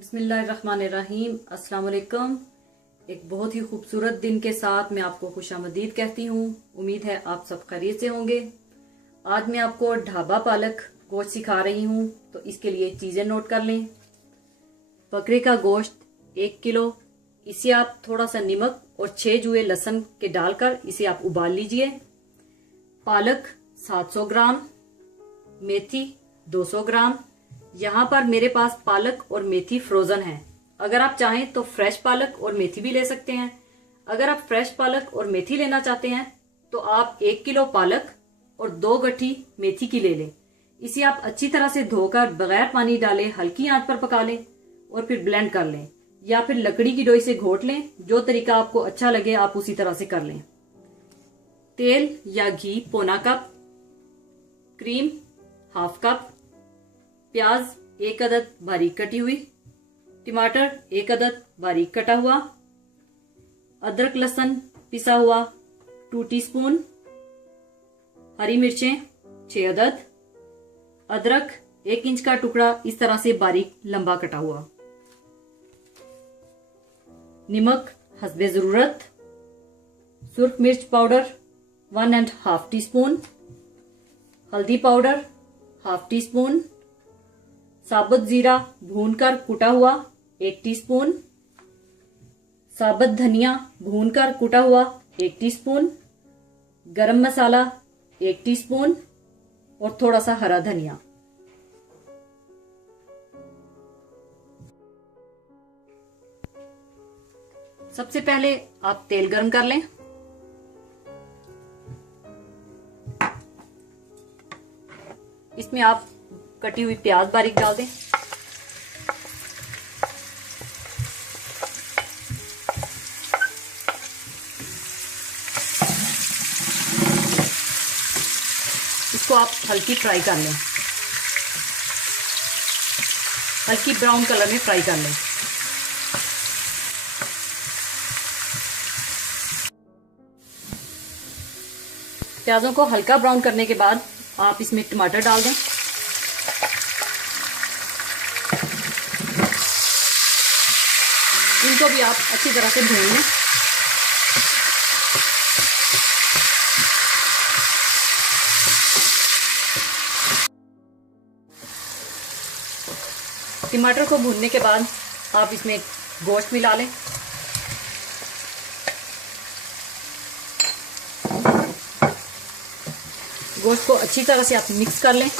बिस्मिल्लाहिर्रहमानिर्रहीम। अस्सलाम वालेकुम। एक बहुत ही खूबसूरत दिन के साथ मैं आपको खुशामदीद कहती हूँ। उम्मीद है आप सब खैरियत से होंगे। आज मैं आपको ढाबा पालक गोश्त सिखा रही हूँ, तो इसके लिए चीज़ें नोट कर लें। बकरे का गोश्त 1 किलो, इसे आप थोड़ा सा नमक और 6 जुए लहसुन के डालकर इसे आप उबाल लीजिए। पालक 700 ग्राम, मेथी 200 ग्राम। यहाँ पर मेरे पास पालक और मेथी फ्रोजन है। अगर आप चाहें तो फ्रेश पालक और मेथी भी ले सकते हैं। अगर आप फ्रेश पालक और मेथी लेना चाहते हैं तो आप 1 किलो पालक और 2 गट्ठी मेथी की ले लें। इसे आप अच्छी तरह से धोकर बगैर पानी डाले हल्की आंच पर पका लें और फिर ब्लेंड कर लें, या फिर लकड़ी की लोई से घोट लें। जो तरीका आपको अच्छा लगे आप उसी तरह से कर लें। तेल या घी पौना कप, क्रीम हाफ कप, प्याज 1 अदद बारीक कटी हुई, टमाटर 1 अदद बारीक कटा हुआ, अदरक लहसुन पिसा हुआ 2 टीस्पून, हरी मिर्चें 6 अदद, अदरक 1 इंच का टुकड़ा इस तरह से बारीक लंबा कटा हुआ, नमक हस्बे जरूरत, सुर्ख मिर्च पाउडर 1.5 टीस्पून, हल्दी पाउडर हाफ टी स्पून, साबुत जीरा भूनकर कुटा हुआ 1 टीस्पून, साबुत धनिया भूनकर कुटा हुआ 1 टीस्पून, गरम मसाला 1 टीस्पून और थोड़ा सा हरा धनिया। सबसे पहले आप तेल गरम कर लें। इसमें आप कटी हुई प्याज बारीक डाल दें। इसको आप हल्की फ्राई कर लें, हल्की ब्राउन कलर में फ्राई कर लें। प्याजों को हल्का ब्राउन करने के बाद आप इसमें टमाटर डाल दें। इनको भी आप अच्छी तरह से भून लें। टमाटर को भूनने के बाद आप इसमें गोश्त मिला लें। गोश्त को अच्छी तरह से आप मिक्स कर लें।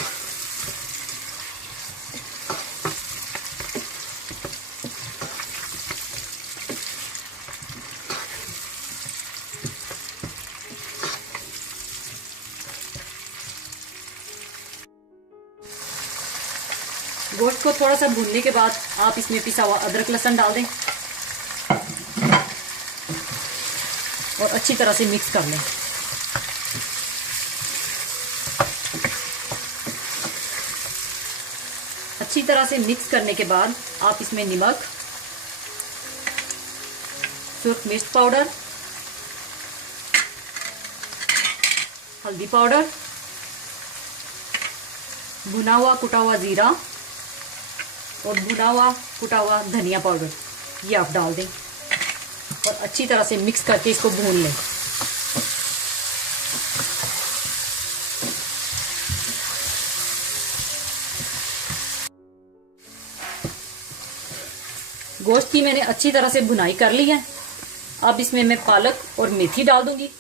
गोश्त को थोड़ा सा भूनने के बाद आप इसमें पिसा हुआ अदरक लहसुन डाल दें और अच्छी तरह से मिक्स कर लें। अच्छी तरह से मिक्स करने के बाद आप इसमें नमक, सुर्ख मिर्च पाउडर, हल्दी पाउडर, भुना हुआ कुटा हुआ जीरा और भुना हुआ कुटा हुआ धनिया पाउडर ये आप डाल दें और अच्छी तरह से मिक्स करके इसको भून लें। गोश्त की मैंने अच्छी तरह से भुनाई कर ली है। अब इसमें मैं पालक और मेथी डाल दूंगी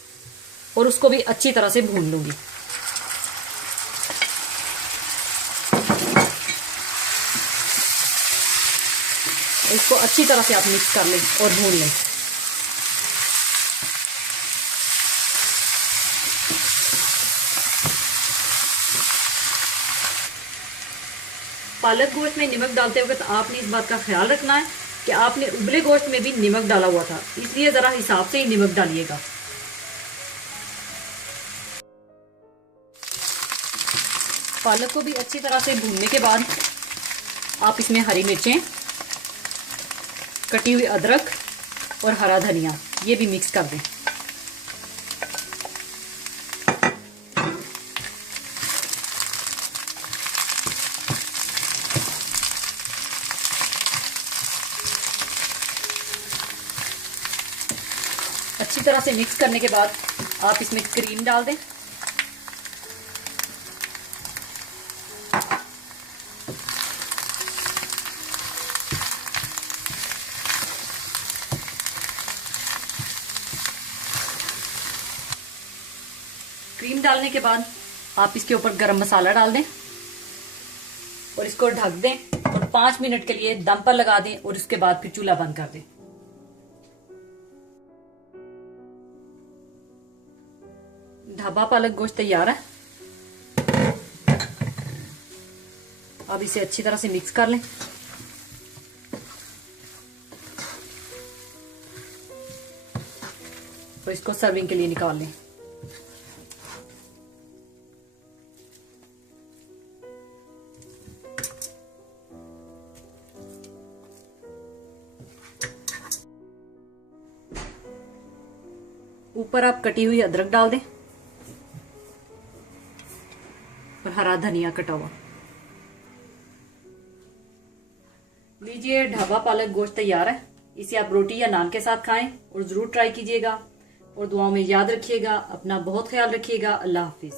और उसको भी अच्छी तरह से भून लूंगी। इसको अच्छी तरह से आप मिक्स कर लें और भून लें। पालक गोश्त में नमक डालते वक्त आपने इस बात का ख्याल रखना है कि आपने उबले गोश्त में भी नमक डाला हुआ था, इसलिए जरा हिसाब से ही नमक डालिएगा। पालक को भी अच्छी तरह से भूनने के बाद आप इसमें हरी मिर्चें, कटी हुई अदरक और हरा धनिया ये भी मिक्स कर दें। अच्छी तरह से मिक्स करने के बाद आप इसमें क्रीम डाल दें। क्रीम डालने के बाद आप इसके ऊपर गरम मसाला डाल दें और इसको ढक दें और 5 मिनट के लिए दम पर लगा दें और उसके बाद फिर चूल्हा बंद कर दें। ढाबा पालक गोश्त तैयार है। अब इसे अच्छी तरह से मिक्स कर लें। और इसको सर्विंग के लिए निकाल लें। ऊपर आप कटी हुई अदरक डाल दें और हरा धनिया कटा हुआ। लीजिए, ढाबा पालक गोश्त तैयार है। इसे आप रोटी या नान के साथ खाएं और जरूर ट्राई कीजिएगा और दुआओं में याद रखिएगा। अपना बहुत ख्याल रखिएगा। अल्लाह हाफिज।